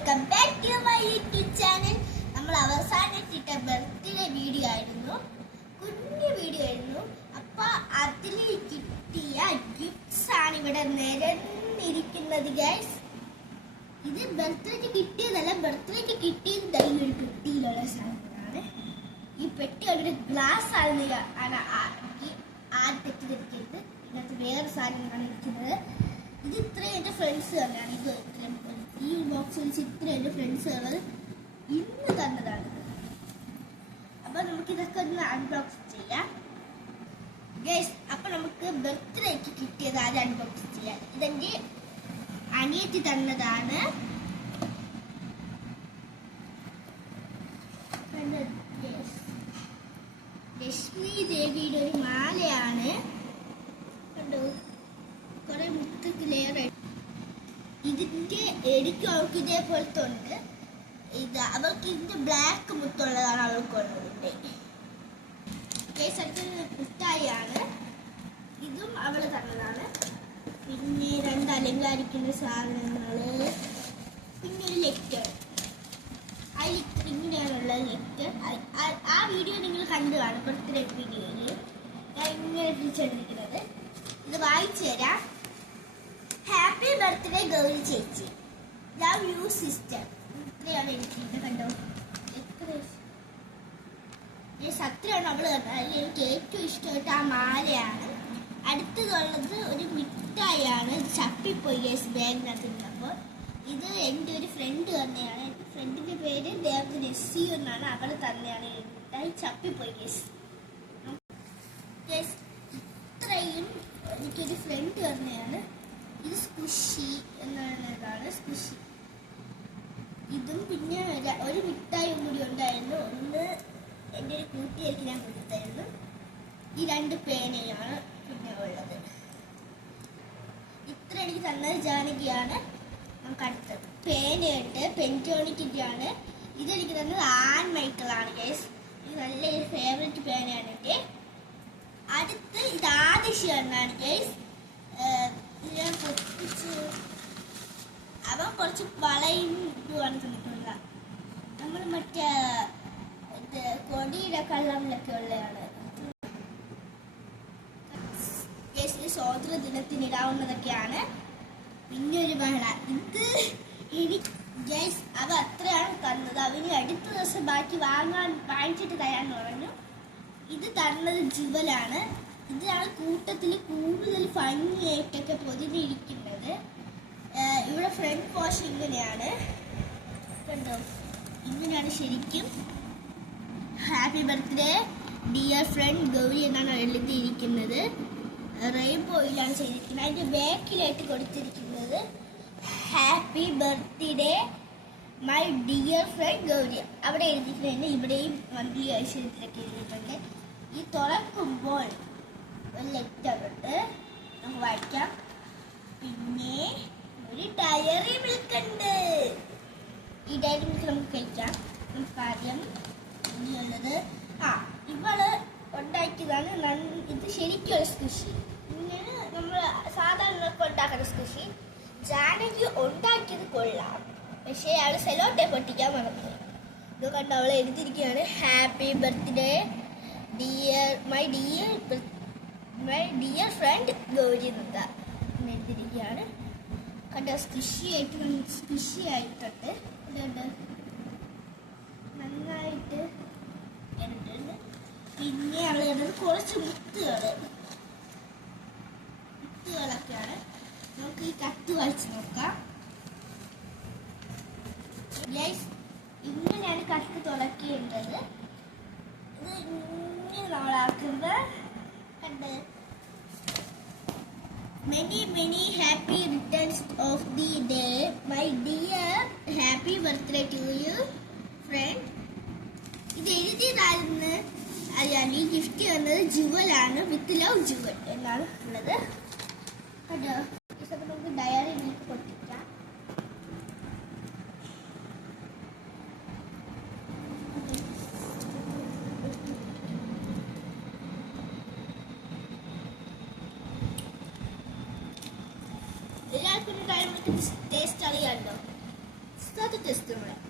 Welcome back to my YouTube channel. നമ്മൾ അവസാനിച്ചിട്ട birthday video ആയിരുന്നു, കുഞ്ഞു വീഡിയോ ആയിരുന്നു. അപ്പൊ അതിൽ കിട്ടിയ ഗിഫ്റ്റ്സ് ആണ് ഇവിടെ നിരന്നിരിക്കുന്നത് ഗൈസ്. ഇത് ബർത്ത്ഡേക്ക് കിട്ടിയതല്ല, ബർത്ത്ഡേക്ക് കിട്ടിയത് ഒരു പെട്ടിയിലുള്ള സാധനങ്ങളാണ്. ഈ പെട്ടി ഒരു ഗ്ലാസ് ആണ് തെറ്റിദ്ധരിക്കരുത്. ഇതിനകത്ത് വേറെ സാധനങ്ങളാണ് ഇരിക്കുന്നത്. ഇത് ഇത്രയും എൻ്റെ ഫ്രണ്ട്സ് തന്നെയാണ്. ഇത് ഈ ബോക്സ് വെച്ച് ഇത്രയും എൻ്റെ ഫ്രണ്ട്സുകൾ ഇന്ന് തന്നതാണ്. അപ്പൊ നമുക്ക് ഇതൊക്കെ ഒന്ന് അൺബോക്സ് ചെയ്യാം ഗൈസ്. അപ്പൊ നമുക്ക് ബർത്ത്ഡേക്ക് കിട്ടിയത് ആദ്യം അൺബോക്സ് ചെയ്യാം. ഇതെന്റെ അനിയത്തി തന്നതാണ്. ലക്ഷ്മി ദേവിയുടെ ഒരു മാലയാണ്. കണ്ടോ, കുറെ മുത്തൊക്കെ ലെയർ. ഇതിന്റെ എനിക്ക് അവൾക്ക് ഇതേപോലത്തെ ഉണ്ട്. ഇത് അവൾക്ക് ഇതിന്റെ ബ്ലാക്ക് മുത്തുള്ളതാണ് അവൾക്കുള്ളത്. മുട്ടായിയാണ്, ഇതും അവള് തന്നതാണ്. പിന്നെ രണ്ട് അലങ്കാരിക്കുന്ന സാധനങ്ങള്, പിന്നെ ഒരു ലെറ്റർ. ആ ലെറ്റർ ഇങ്ങനെയാണുള്ള ലെറ്റർ. ആ വീഡിയോ നിങ്ങൾ കണ്ടു കാണും, ബർത്ത്ഡേ വീഡിയോയില് ഞാൻ ഇങ്ങനെ തിരിച്ചെടുത്തിരിക്കുന്നത്. ഇത് വായിച്ചു തരാം. ഹാപ്പി ബർത്ത്ഡേ ഗൗരി ചേച്ചി, ലവ് യു സിസ്റ്റർ. ഇത്രയാണ് എനിക്ക് കണ്ടോ, സത്യമാണ് അവള് കണ്ടത്. അതിൽ എനിക്ക് ഏറ്റവും ഇഷ്ടമായിട്ട് ആ മാലയാണ്. അടുത്തതുള്ളത് ഒരു മിഠായിയാണ്. ഇത് ചപ്പിപ്പോയി ബാഗിനകത്ത് നിന്നപ്പോൾ. ഇത് എൻ്റെ ഒരു ഫ്രണ്ട് തന്നെയാണ്. എൻ്റെ ഫ്രണ്ടിൻ്റെ പേര് നെസ്സി എന്നാണ്. അവൾ തന്നെയാണ് ഈ മിഠായി. ചപ്പിപ്പോയി ഇത്രയും എനിക്കൊരു ഫ്രണ്ട് തന്നെയാണ്. ഇത് സ്കുഷി എന്നാണ്, സ്കുഷി. ഇതും പിന്നെ ഒരു മിഠായി കൂടി ഉണ്ടായിരുന്നു. ഒന്ന് എൻ്റെ ഒരു കൂട്ടുകാർക്ക് ഞാൻ കൊടുത്തായിരുന്നു. ഈ രണ്ട് പേനയാണ് പിന്നെ ഉള്ളത്. ഇത്ര എനിക്ക് തന്നത് ജാനകിയാണ്. നമുക്ക് അടുത്തത് പേനയുണ്ട്, പെൻറ്റോണിക്കിൻ്റെ ആണ്. ഇതെനിക്ക് തന്നത് ആൻ മൈക്കിളാണ് ഗൈസ്. ഇത് നല്ലൊരു ഫേവറേറ്റ് പേനയാണ് എൻ്റെ. അടുത്ത് ഇത് ആദിശ എന്നാണ് ഗൈസ്. ഞാൻ പൊട്ടിച്ച് അവൻ കുറച്ച് വളയും ഇതുമാണ് തന്നിട്ടുള്ള. നമ്മൾ മറ്റേ കൊടിയുടെ കളറിലൊക്കെ ഉള്ളതാണ്. സ്വാതന്ത്ര്യ ദിനത്തിന് ഇടാവുന്നതൊക്കെയാണ്. പിന്നെ ഒരു വള. ഇത് എനിക്ക് ഗൈസ് അവ അത്രയാണ് തന്നത്. അവന് അടുത്ത ദിവസം ബാക്കി വാങ്ങിച്ചിട്ട് തരാന്ന് പറഞ്ഞു. ഇത് തന്നത് ജുവലാണ്. ഇതാണ് കൂട്ടത്തിൽ കൂടുതൽ ഭംഗിയായിട്ടൊക്കെ പൊതിഞ്ഞിരിക്കുന്നത്. ഇവിടെ ഫ്രണ്ട് പോർഷൻ ഇങ്ങനെയാണ്, കണ്ടോ, ഇങ്ങനെയാണ് ശരിക്കും. Happy birthday dear friend Gauri എന്നാണ് എഴുതിയിരിക്കുന്നത്. റെയിൻബോയിലാണ് ചെയ്തിരിക്കുന്നത്. അതിൻ്റെ ബാക്കിലായിട്ട് കൊടുത്തിരിക്കുന്നത് happy birthday my dear friend Gauri. അവിടെ എഴുതിയിട്ടുണ്ട്. ഇവിടെയും മന്ത്ലി ഐശ്വര്യത്തിലൊക്കെ എഴുതിയിട്ടുണ്ട്. ഈ തുറക്കുമ്പോൾ ഒരു ലെറ്റർ ഉണ്ട്, നമുക്ക് വായിക്കാം. പിന്നെ ഒരു ഡയറി മിൽക്ക് ഉണ്ട്. ഈ ഡയറി മിൽക്ക് നമുക്ക് കഴിക്കാം. നമുക്ക് ആദ്യം ഇനിയുള്ളത് ഇവള് ഉണ്ടാക്കിയതാണ്. ഇത് ശരിക്കും ഒരു സ്കുഷി. ഇങ്ങനെ നമ്മൾ സാധാരണ ഉണ്ടാക്കുന്ന സ്കുഷി. ജാനകി ഉണ്ടാക്കിയത് കൊള്ളാം, പക്ഷേ അയാൾ സെലോ ടേപ്പ് പൊട്ടിക്കാൻ മറന്നു. ഇത് കണ്ട് അവൾ എഴുതിയിരിക്കുകയാണ് happy birthday my dear friend Gauri Nanda എന്ന് എഴുതിയിരിക്കുകയാണ്. കണ്ട സ്കുഷി ആയിട്ടുണ്ട്. നന്നായിട്ട് ഇട്ടിട്ടുണ്ട്. പിന്നെ അവൾ ഇടുന്നത് കുറച്ച് മുത്തുകളൊക്കെയാണ്. നമുക്ക് ഈ കത്ത് വായിച്ച് നോക്കാം. ഇങ്ങനെയാണ് കത്ത് തുറക്കേണ്ടത്. ഇത് ഇങ്ങനെ നമ്മളാക്കുന്നത് കണ്ട്. Many happy returns of the day, my dear. Happy birthday to you, friend. ഇത് എഴുതിയതായിരുന്നു അറിയാം. ഈ ഗിഫ്റ്റ് വന്നത് ജുവലാണ്, വിത്ത് ലവ് ജുവൽ എന്നാണ് ഉള്ളത്. കേട്ടോ, നമുക്ക് ഡയറി മിൽക്ക് പൊട്ടിക്കാം. എല്ലാവർക്കും ടേസ്റ്റ് അറിയാമല്ലോ. അടുത്ത ടെസ്റ്റ് നമ്മുടെ